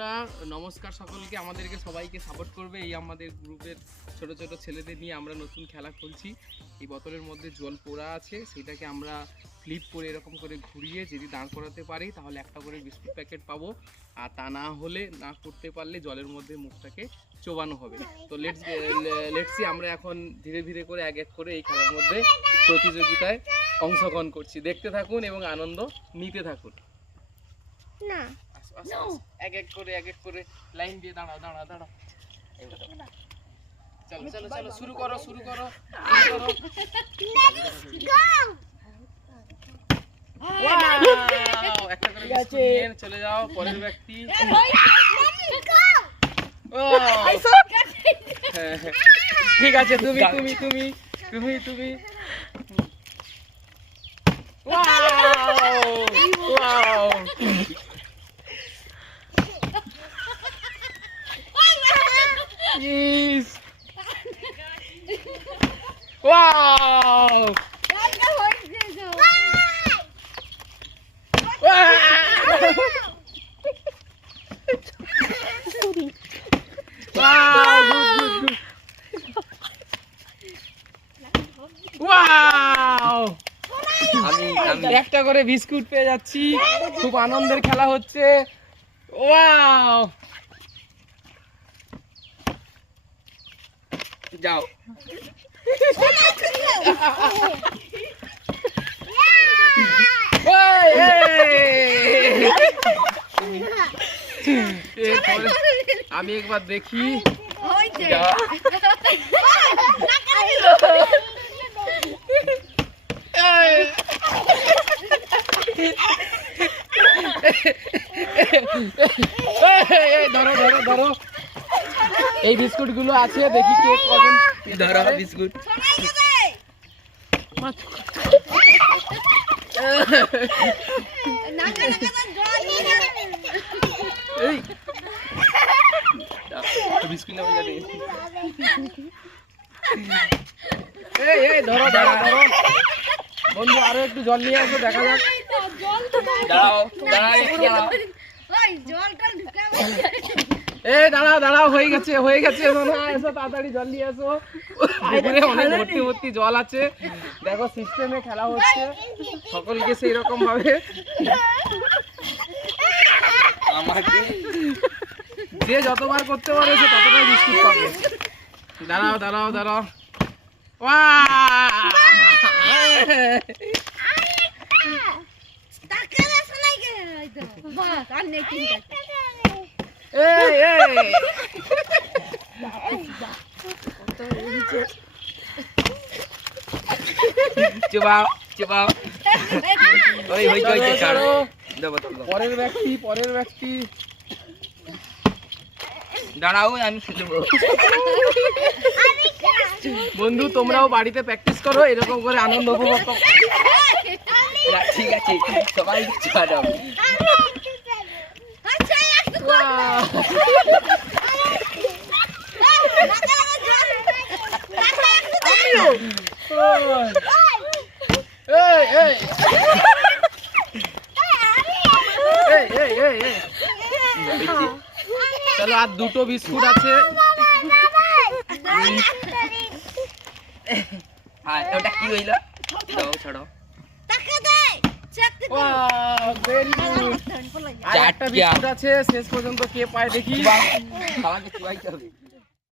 বন্ধুরা নমস্কার সকলকে। আমাদেরকে সবাইকে সাপোর্ট করবে। এই আমাদের গ্রুপের ছোট ছোট ছেলেদের নিয়ে আমরা নতুন খেলা খুলছি। এই বোতলের মধ্যে জল পোড়া আছে, সেটাকে আমরা ফ্লিপ করে এরকম করে ঘুরিয়ে যদি দাঁড় করাতে পারি তাহলে একটা করে বিস্কুট প্যাকেট পাবো, আর তা না হলে না করতে পারলে জলের মধ্যে মুখটাকে চোবানো হবে। তো লেটসি আমরা এখন ধীরে ধীরে করে এক এক করে এই খেলার মধ্যে প্রতিযোগিতায় অংশগ্রহণ করছি। দেখতে থাকুন এবং আনন্দ নিতে থাকুন। না এক এক করে লাইন দিয়ে দাঁড়াও। চলো চলো চলো, শুরু করো। একটা করে বিস্কুট নিয়ে চলে যাও পরের ব্যক্তি। ঠিক আছে, তুমি Yes. Wow. Wow. আমি একটা করে বিস্কুট পেয়ে যাচ্ছি। খুব আনন্দের খেলা হচ্ছে। ওয়াও, যাও। আমি একবার দেখি। ধরো এই বিস্কুট গুলো আছে, দেখি কে কজন ধরো বিস্কুট। ধরো বন্ধু, আরো একটু জল নিয়ে আসো, দেখা যাক। দাঁড়াও, হয়ে গেছে। এসো তাড়াতাড়ি জল নিয়ে এসো। পুকুরে অনেক ভর্তি জল আছে। দেখো সিস্টেমে খেলা হচ্ছে, সকলকে সেই রকম ভাবে যে যতবার করতে পারে সে ততটাই বিস্কুট পাবে। দাঁড়াও। চুবাও। পরের ব্যক্তি দাঁড়াও, আমি বন্ধু তোমরাও বাড়িতে প্র্যাকটিস করো, এরকম করে আনন্দ উপভোগ করো। ঠিক আছে, সবাই চলো, আর দুটো বিস্কুট আছে। ওটা কি হইল? ছাড়ো। একটা বিস্কুট আছে, শেষ পর্যন্ত কে পায় দেখি।